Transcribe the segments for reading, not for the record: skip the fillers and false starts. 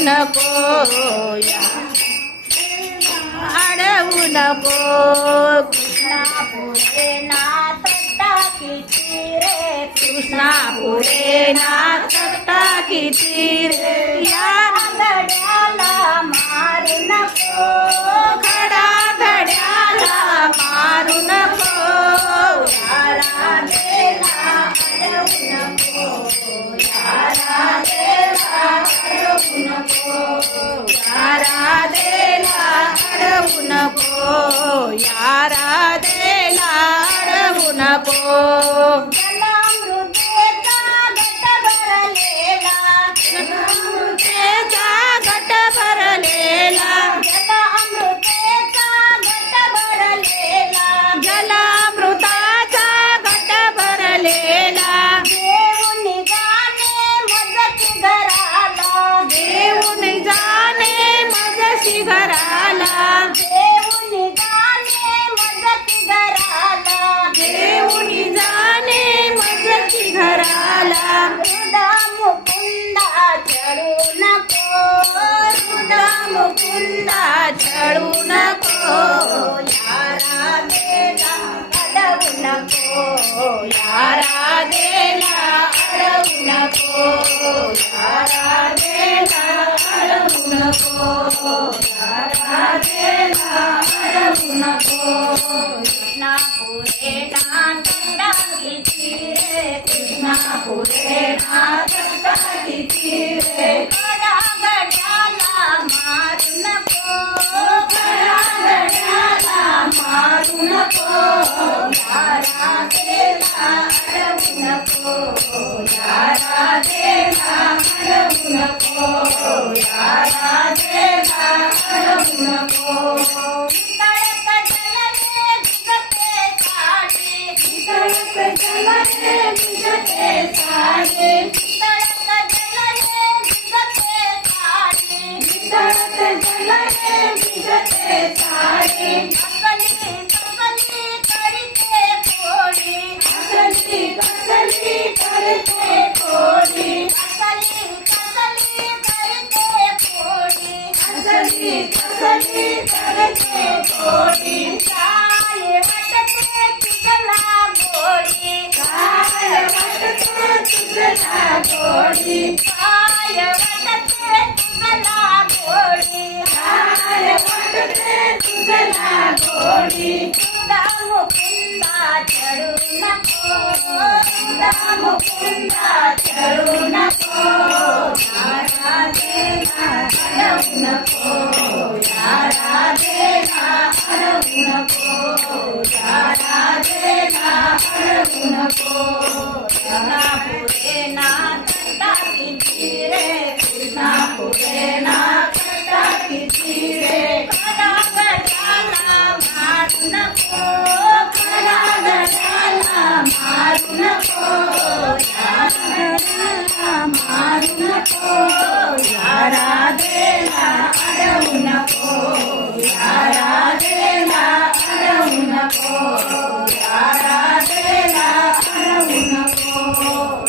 नको अडवू नको कृष्णा पुढे नाथ टाकीची रे कृष्णा पुढे नाथ टाकीची रे या घड्याला मारू नको घडा घड्याला मारू नको यारा देला अडवू नको यारा देला अडवू नको या राधेला अडवू नको या राधेला अडवू नको जलामृतेचा घट भरलेला जलामृतेचा घट भरलेला जलामृतेचा घट भरलेला जलामृताचा घट भरलेला देऊन जाणे मदती घराला देऊन जाणे मजसी घराला देऊन जाणे मदती घराला देऊन जाणे मजसी घराला हृदा मुकुंदा चढू नको हृदा मुकुंदा चढू नको यारा देला अडवू नको या राधेला अडवू नको या राधेला अडवू नको या राधेला अडवू नको कृष्णा पुढे नाथ टाकीची रे कृष्णा पुढे नाथ टाकीची रे घड्या घड्याला मारू नको घड्या घड्याला मारू नको या राधेला अडवू नको या राधेला अडवू नको या राधेला अडवू नको तळक जलने भिजते साडी तळक जलने भिजते साडी तळक जलने भिजते साडी तळक जलने भिजते साडी कसली कसली करीते कोडी कसली कसली करते कोडी कसली कसली करीते कोडी कसली कसली करते कोडी काय वाटते तुझला गोडी काय वाटते तुझला गोडी काय वाटते तुझला गोडी काय वाटते तुझला गोडी हृदा मुकुंदा चढू नको हृदा मुकुंदा चढू नको या राधेला अडवू नको या राधेला अडवू नको या राधेला अडवू नको कृष्णा पुढे नाथ टाकीची रे कृष्णा पुढे नाथ टाकीची रे घड्या घड्याला मारू नको घड्या घड्याला मारू नको या राधेला मारू नको या राधेला अडवू नको या राधेला अडवू नको या राधेला अडवू नको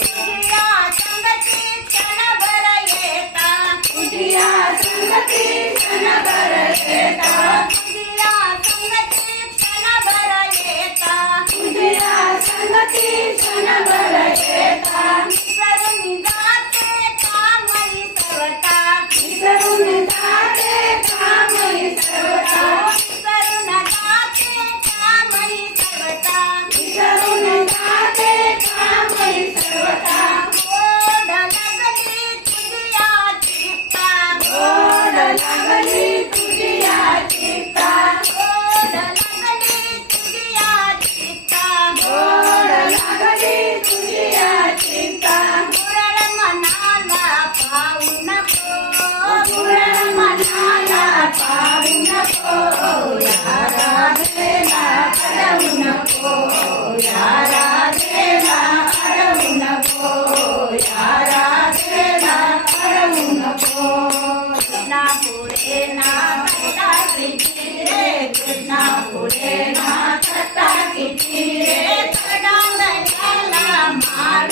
तुझ्या संगती क्षणभर येता तुझ्या संगती क्षणभर येता तुझ्या संगती क्षणभर येता तुझ्या संगती क्षणभर येता विसरून जाते कामही सर्वता विसरून जाते कामही सर्वता विसरून जाते कामही सर्वता विसरून जाते कामही सर्वता ओढ लागली तुझ्या चित्ता ओढ लागली तुझ्या चित्ता ओढ लागली तुझ्या चित्ता ओढ लागली तुझ्या चित्ता पुरण मनाला पाहू नको पुरण मनाला पाहू नको या राधेला अडवू नको या राधेला अडवू नको या राधेला अडवू नको कृष्णा पुढे नाथ टाकीची रे कृष्णा पुढे नाथ टाकीची रे घड्या घड्याला मारू